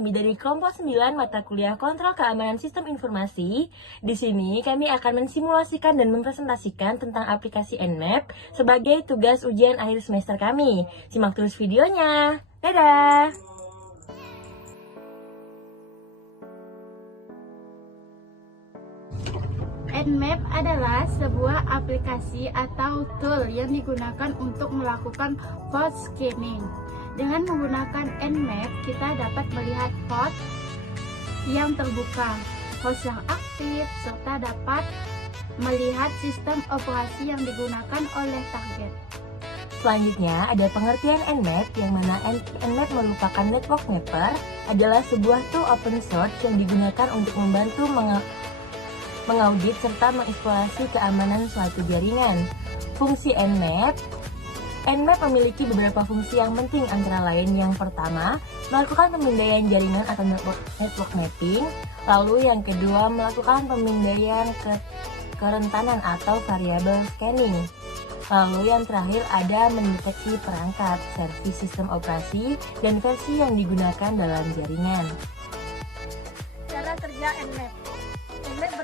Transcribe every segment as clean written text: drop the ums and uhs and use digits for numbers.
kami dari kelompok 9 mata kuliah Kontrol Keamanan Sistem Informasi. Di sini kami akan mensimulasikan dan mempresentasikan tentang aplikasi Nmap sebagai tugas ujian akhir semester kami. Simak terus videonya. Dadah! Nmap adalah sebuah aplikasi atau tool yang digunakan untuk melakukan code scanning. Dengan menggunakan Nmap, kita dapat melihat code yang terbuka, host yang aktif, serta dapat melihat sistem operasi yang digunakan oleh target. Selanjutnya ada pengertian Nmap, yang mana Nmap merupakan network mapper, adalah sebuah tool open source yang digunakan untuk membantu mengaudit serta mengeksplorasi keamanan suatu jaringan. Fungsi Nmap memiliki beberapa fungsi yang penting, antara lain yang pertama, melakukan pemindaian jaringan atau network mapping. Lalu yang kedua, melakukan pemindaian kerentanan atau variabel scanning. Lalu yang terakhir ada mendeteksi perangkat, servis sistem operasi, dan versi yang digunakan dalam jaringan. Cara kerja Nmap. Nmap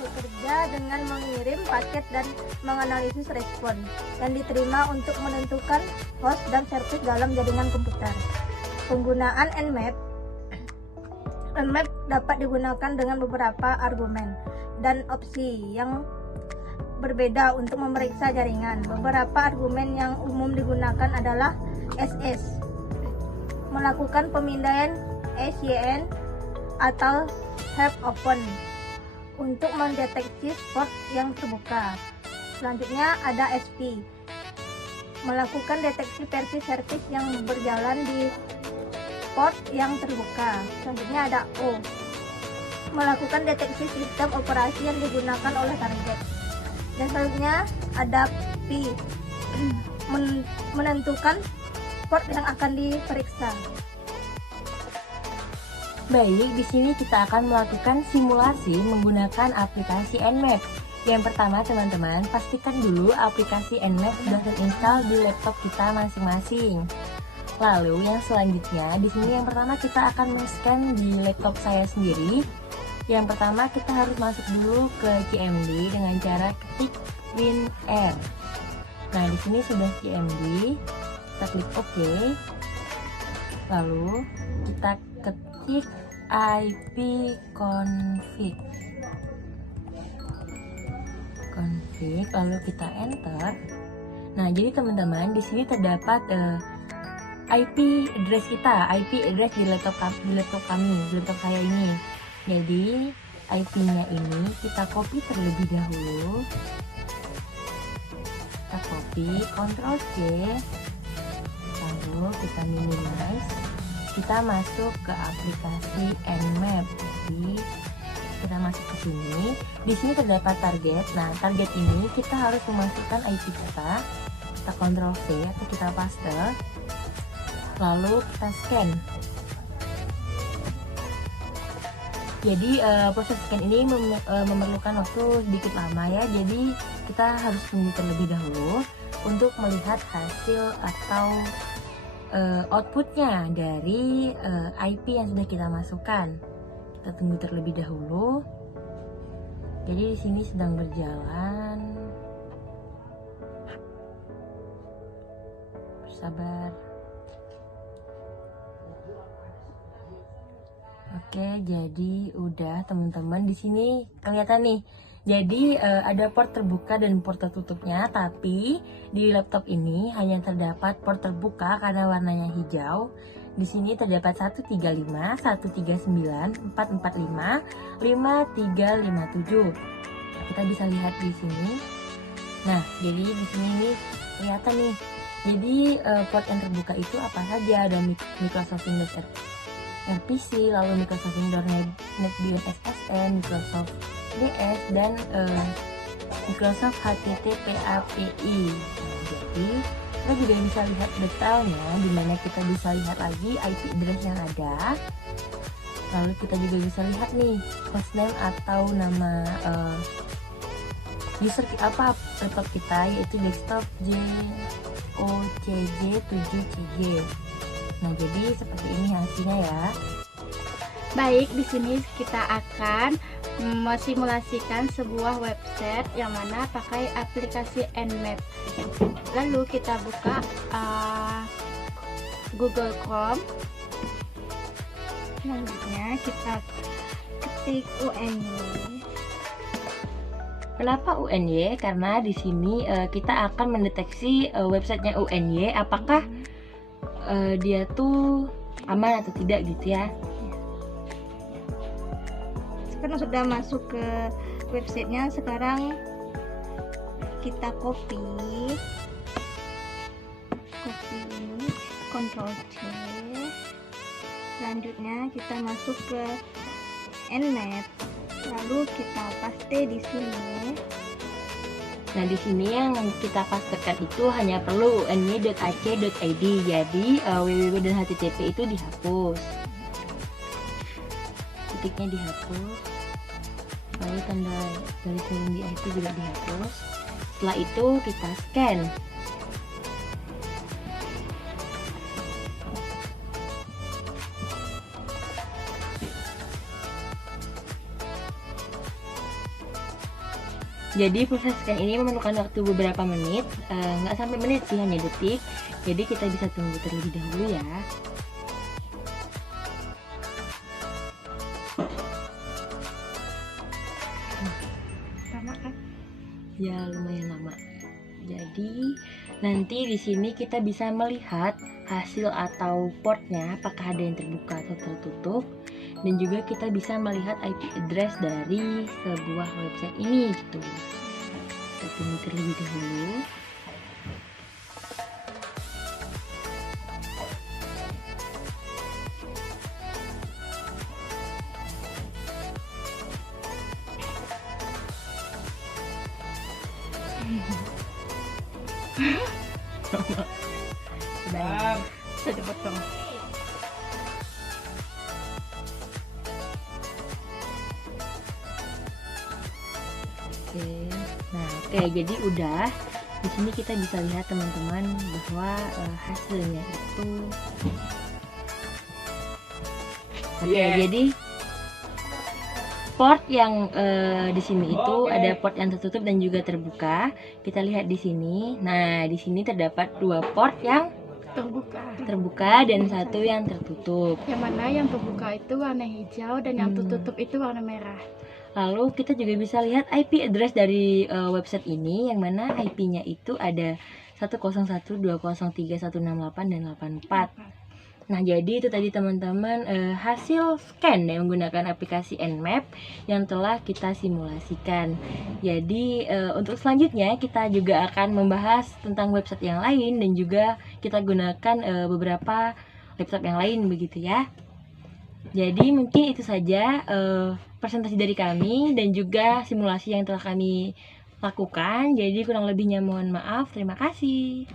bekerja dengan mengirim paket dan menganalisis respon yang diterima untuk menentukan host dan servis dalam jaringan komputer. Penggunaan Nmap dapat digunakan dengan beberapa argumen dan opsi yang berbeda untuk memeriksa jaringan. Beberapa argumen yang umum digunakan adalah SS, melakukan pemindaian SYN atau have open untuk mendeteksi port yang terbuka. Selanjutnya ada SP, melakukan deteksi versi servis yang berjalan di port yang terbuka. Selanjutnya ada O, melakukan deteksi sistem operasi yang digunakan oleh target. Dan selanjutnya ada P, menentukan port yang akan diperiksa. Baik, di sini kita akan melakukan simulasi menggunakan aplikasi Nmap. Yang pertama, teman-teman, pastikan dulu aplikasi Nmap sudah terinstall di laptop kita masing-masing. Lalu, yang selanjutnya, di sini yang pertama kita akan men-scan di laptop saya sendiri. Yang pertama, kita harus masuk dulu ke CMD dengan cara ketik WinR. Nah, di sini sudah CMD, kita klik OK. Lalu, kita ketik IP config, lalu kita enter. Nah, jadi teman-teman, di sini terdapat IP address kita, IP address di laptop saya ini. Jadi IP-nya ini kita copy terlebih dahulu. Kita copy, Ctrl C, lalu kita minimize. Kita masuk ke aplikasi Nmap. Jadi kita masuk ke sini. Di sini terdapat target. Nah, target ini kita harus memasukkan IP kita. Kita Ctrl V atau kita paste. Lalu kita scan. Jadi proses scan ini memerlukan waktu sedikit lama ya. Jadi kita harus tunggu terlebih dahulu untuk melihat hasil atau outputnya dari IP yang sudah kita masukkan. Kita tunggu terlebih dahulu. Jadi di sini sedang berjalan. Bersabar. Oke, jadi udah teman-teman, di sini kelihatan nih. Jadi ada port terbuka dan port tertutupnya, tapi di laptop ini hanya terdapat port terbuka karena warnanya hijau. Di sini terdapat 135, 139, 445, 5357. Nah, kita bisa lihat di sini. Nah, jadi di sini nih kelihatan nih. Jadi port yang terbuka itu apa saja? Ada Microsoft Windows RPC, lalu Microsoft Windows NetBeans SSN, Microsoft DS, dan Microsoft HTTP API. Nah, jadi kita juga bisa lihat detailnya, dimana kita bisa lihat lagi IP address yang ada. Lalu kita juga bisa lihat nih hostname atau nama user apa laptop kita, yaitu desktop JOCJ7CG. Nah, jadi seperti ini hasilnya ya. Baik, di sini kita akan memsimulasikan sebuah website yang mana pakai aplikasi Nmap. Lalu kita buka Google Chrome. Selanjutnya kita ketik UNY. Kenapa UNY? Karena di sini kita akan mendeteksi websitenya UNY apakah dia tuh aman atau tidak gitu ya. Sekarang sudah masuk ke websitenya, sekarang kita copy ini, Ctrl C. Selanjutnya kita masuk ke Nmap, lalu kita paste di sini. Nah, di sini yang kita pastekan itu hanya perlu uny.ac.id. Jadi www dan http itu dihapus. Titiknya dihapus. Lalu tanda garis miring di itu juga dihapus. Setelah itu kita scan. Jadi proses scan ini memerlukan waktu beberapa menit, nggak sampai menit sih, hanya detik. Jadi kita bisa tunggu terlebih dahulu ya. Lama kan? Ya lumayan lama. Jadi nanti di sini kita bisa melihat hasil atau portnya apakah ada yang terbuka atau tertutup, dan juga kita bisa melihat IP address dari sebuah website ini gitu. Kita tunggu terlebih dahulu. Bisa dipotong. Oke, jadi udah. Di sini kita bisa lihat teman-teman bahwa hasilnya itu. Jadi port yang di sini itu ada port yang tertutup dan juga terbuka. Kita lihat di sini. Nah, di sini terdapat dua port yang terbuka dan satu yang tertutup. Yang mana yang terbuka itu warna hijau dan yang tertutup itu warna merah. Lalu kita juga bisa lihat IP address dari website ini, yang mana IP-nya itu ada 101.203.168 dan 84. Nah, jadi itu tadi teman-teman hasil scan yang menggunakan aplikasi Nmap yang telah kita simulasikan. Jadi untuk selanjutnya kita juga akan membahas tentang website yang lain dan juga kita gunakan beberapa laptop yang lain begitu ya. Jadi mungkin itu saja presentasi dari kami dan juga simulasi yang telah kami lakukan. Jadi kurang lebihnya mohon maaf. Terima kasih.